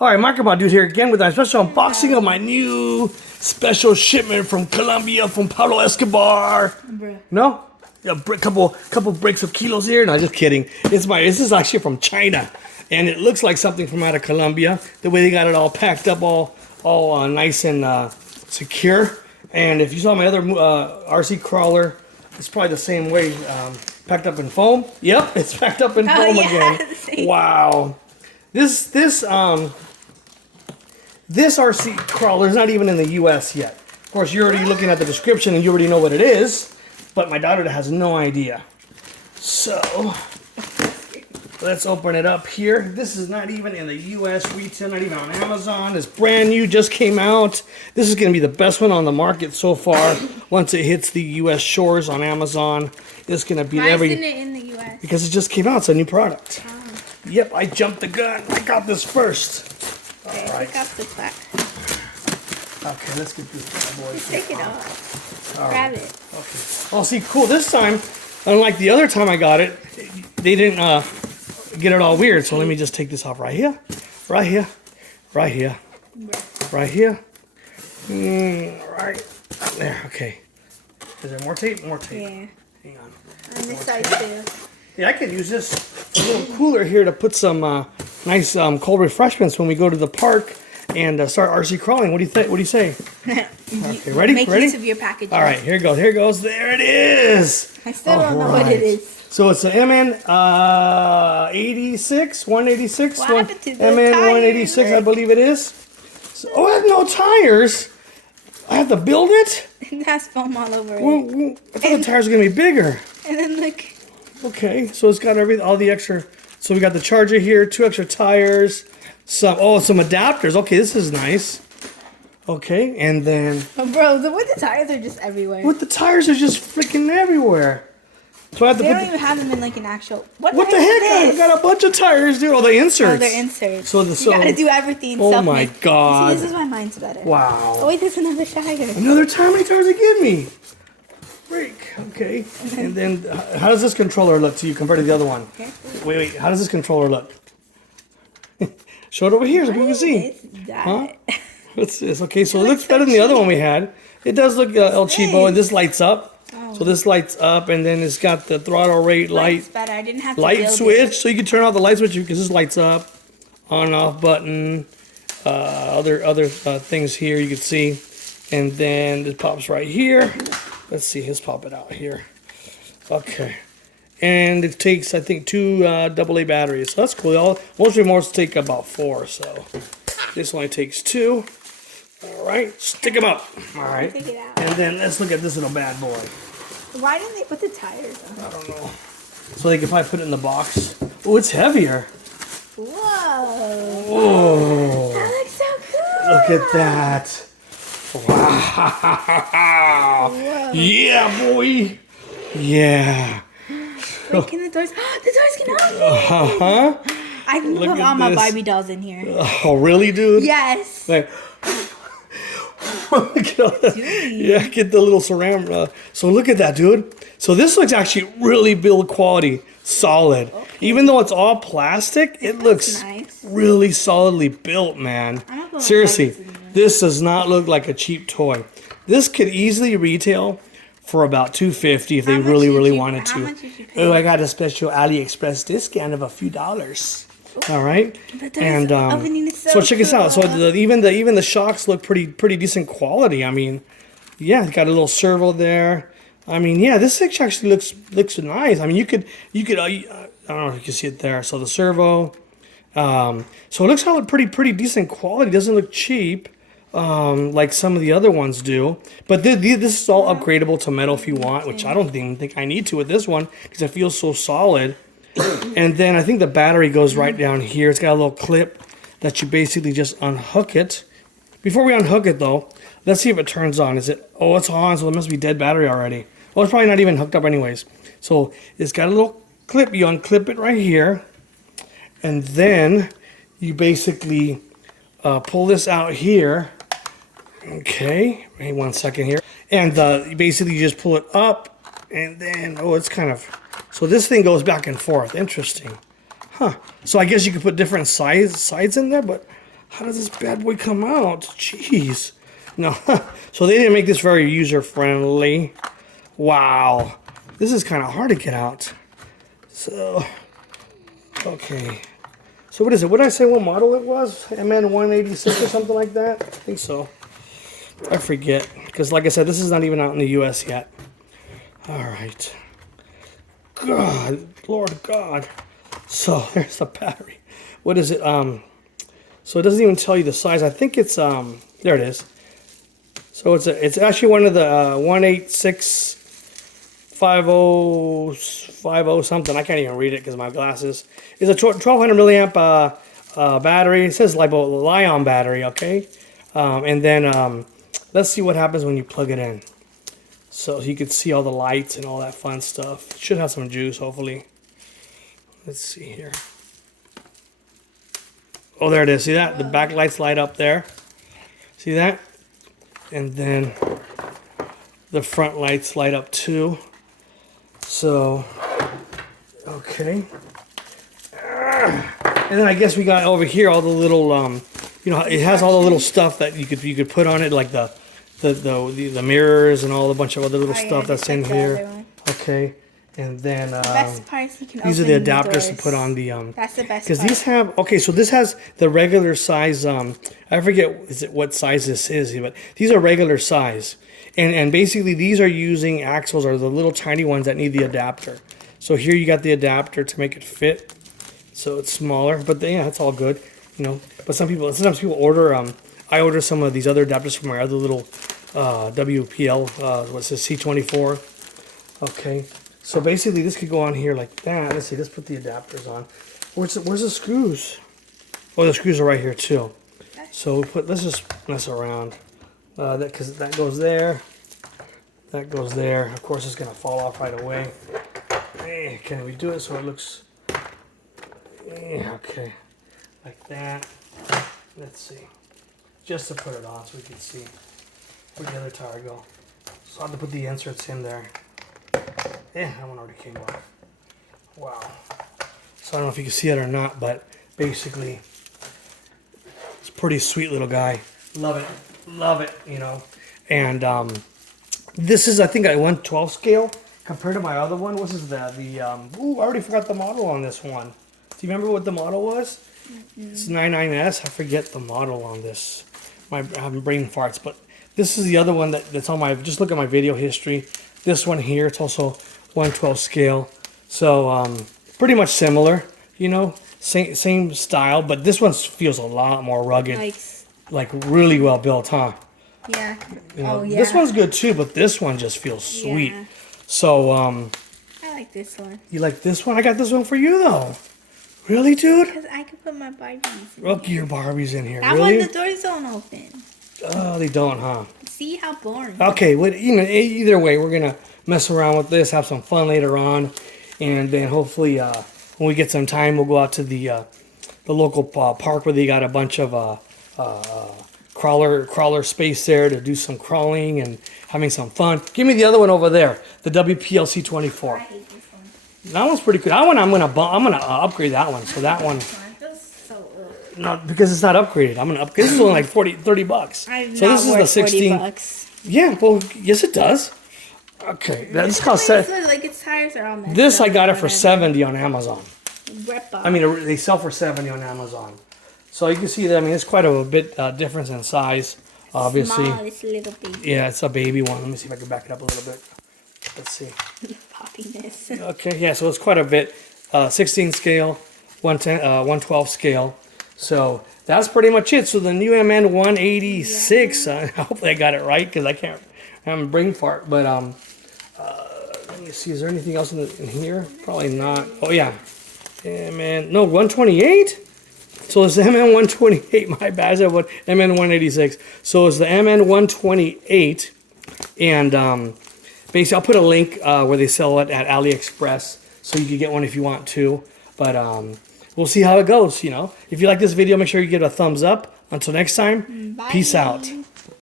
Alright, Microbot Dude here again with a special unboxing of my new special shipment from Colombia from Pablo Escobar. Bruh. No? A couple breaks of kilos here? No, just kidding. This is actually from China. And it looks like something from out of Colombia. The way they got it all packed up, all nice and secure. And if you saw my other RC Crawler, it's probably the same way. Packed up in foam. Yep, it's packed up in foam again. Wow. This RC Crawler is not even in the U.S. yet. Of course, you're already looking at the description and you already know what it is, but my daughter has no idea. So, let's open it up here. This is not even in the U.S. retail, not even on Amazon. It's brand new, just came out. This is going to be the best one on the market so far. Once it hits the U.S. shores on Amazon, it's going to beat Why isn't it in the U.S.? Because it just came out. It's a new product. Oh. Yep, I jumped the gun. I got this first. Okay, all right. pick up the back. Okay, let's get this bad boy. Take it off. All Grab right. it. Okay. Oh, see, cool. This time, unlike the other time I got it, they didn't get it all weird. So let me just take this off right here, right here, right here, right here. Right there. Okay. Is there more tape? More tape. Yeah. Hang on. On this side too. Yeah, I could use this little cooler here to put some nice cold refreshments when we go to the park and start RC crawling. What do you think? What do you say? Okay, ready? Make Ready? use of your packaging. All right, here it goes. Here it goes. There it is. I still don't know what it is. So it's an MN 86, 186. What happened to the MN tires? 186, I believe it is. So, oh, I have no tires. I have to build it? It has foam all over it. Well, I thought the tires were going to be bigger. And then look. Okay, so it's got all the extra. So we got the charger here, 2 extra tires, some adapters. Okay, this is nice. Okay, and then Oh, bro, the tires are just everywhere. the tires are just freaking everywhere. So I have to They put don't even have them in like an actual. What what the heck? is I got a bunch of tires, dude. Oh, the inserts. Oh, they're inserts. So you gotta do everything. Oh my God. See, this is why mine's better. Wow. Oh wait, there's another tire. Another tire? How many tires they give me? Break. Okay. And then how does this controller look to you compared to the other one? Okay. Wait. How does this controller look? Show it over here so people can see. Huh? What's this? Okay, so it looks better than the other one we had. It does look El Cheapo, and this lights up. Oh. So this lights up, and then it's got the throttle rate Light's better. I didn't have to light build switch, it. so you can turn off the light switch because this lights up, on and off button, other things here you can see, and then it pops right here. Let's see, let's pop it out here. Okay, and it takes I think 2 AA batteries, so that's cool. Most remotes take about 4, so this only takes 2. All right, stick them up. All right, Take it out. and then let's look at this little bad boy. Why didn't they put the tires on? I don't know. So they can probably put it in the box. Oh, it's heavier. Whoa. Oh, That looks so cool. look at that. Wow. Whoa. Yeah, boy. Yeah. Wait, can the doors? The doors can open. Uh-huh. I can Look put at all my this. Barbie dolls in here. Oh, really, dude? Yes. Like, yeah, get the little ceramic. So look at that, dude. So this looks actually really build quality, solid. Okay. Even though it's all plastic, it looks nice. really solidly built, man. I'm not gonna Seriously, plug this in there. this does not look like a cheap toy. This could easily retail for about $250 if they much really, did really you- wanted how to. much did you pay? Oh, I got a special AliExpress discount of a few dollars. All right, But those and opening is so check this out. So cool. even the shocks look pretty decent quality. I mean, yeah, it's got a little servo there. I mean, yeah, this actually looks nice. I mean, you could I don't know if you can see it there. So the servo, so it looks like pretty decent quality. Doesn't look cheap like some of the other ones do. But this is all upgradable to metal if you want, which I don't even think I need to with this one because it feels so solid. And then I think the battery goes right down here. It's got a little clip that you basically just unhook it. Before we unhook it though, let's see if it turns on. Is it? Oh, it's on, so it must be dead battery already. Well, it's probably not even hooked up anyways. So it's got a little clip. You unclip it right here. And then you basically pull this out here. Okay, wait 1 second here. And you basically just pull it up. And then, oh, it's kind of... So this thing goes back and forth. Interesting. Huh. So I guess you could put different sides in there, but How does this bad boy come out? Jeez. No, so they didn't make this very user-friendly. Wow. This is kind of hard to get out. So, okay. So what is it? What did I say what model it was? MN186 or something like that? I think so. I forget. Because like I said, this is not even out in the US yet. Alright. God, Lord God. So there's the battery. What is it? So it doesn't even tell you the size. I think it's there it is. So it's actually one of the 1865050 something. I can't even read it because of my glasses. It's a 1200 milliamp battery. It says Li-ion battery, okay? And then let's see what happens when you plug it in. So you can see all the lights and all that fun stuff. Should have some juice, hopefully. Let's see here. Oh, there it is. See that? The back lights light up there. See that? And then the front lights light up too. So, okay. And then I guess we got over here all the little, you know, it has all the little stuff that you could put on it, like the mirrors and all a bunch of other little stuff that's in here. Okay. And then best parts you can these are the adapters to put on the that's the best because these have so this has the regular size I forget what size this is, but these are regular size, and basically these are using axles are the little tiny ones that need the adapter. So here you got the adapter to make it fit, so it's smaller, but yeah, it's all good, you know. But sometimes people order I order some of these other adapters from my other little WPL what's this C24. Okay. So basically, this could go on here like that. Let's see. Let's put the adapters on. Where's the screws? Oh, the screws are right here too. So let's just mess around. Because that goes there. That goes there. Of course, it's gonna fall off right away. Hey, can we do it so it looks? Okay, like that. Let's see. Just to put it on so we can see where the other tire go. So I have to put the inserts in there. Yeah, that one already came off. Wow. So I don't know if you can see it or not, but basically, it's a pretty sweet little guy. Love it. Love it, you know. And this is, I think, a 112 scale compared to my other one. What is that? Ooh, I already forgot the model on this one. Do you remember what the model was? It's 99S. I forget the model on this. I'm having brain farts, but this is the other one that's on my, just look at my video history. This one here, it's also 112 scale. So pretty much similar, you know, same style, but this one feels a lot more rugged. Like really well built, huh? Yeah. You know, oh, yeah. This one's good too, but this one just feels sweet. Yeah. So I like this one. you like this one? I got this one for you though. Really, dude? Because I can put my Barbies in Look, your Barbies in here. that really? one, the doors don't open. Oh, they don't, huh? See how boring. Okay, well, you know, either way, we're gonna mess around with this, have some fun later on, and then hopefully, when we get some time, we'll go out to the local park where they got a bunch of crawler space there to do some crawling and having some fun. Give me the other one over there, the WPLC 24. I hate this one. That one's pretty good. That one I'm gonna upgrade that one. So that one, That's so not because it's not upgraded. I'm gonna upgrade. This is only like 30 bucks. I'm So not this is the worth 16. 40 bucks. Yeah, well, yes, it does. Okay, that's cost Like its tires are all messed This up I got it or for whatever. 70 on Amazon. Rip off. I mean, they sell for 70 on Amazon. So you can see that. I mean, it's quite a bit difference in size, obviously. Small, it's a little baby. Yeah, it's a baby one. Let me see if I can back it up a little bit. Let's see. Poppiness. Okay, yeah, so it's quite a bit. 16 scale, 112 scale. So that's pretty much it. So the new MN186. Hopefully I got it right because I'm a brain fart. But let me see. Is there anything else in here? Probably not. Oh yeah, no 128. So it's the MN128. My bad. I said what MN186. So it's the MN128, and basically I'll put a link where they sell it at AliExpress, so you can get one if you want to. But we'll see how it goes. You know, if you like this video, make sure you give it a thumbs up. Until next time, Bye. peace out.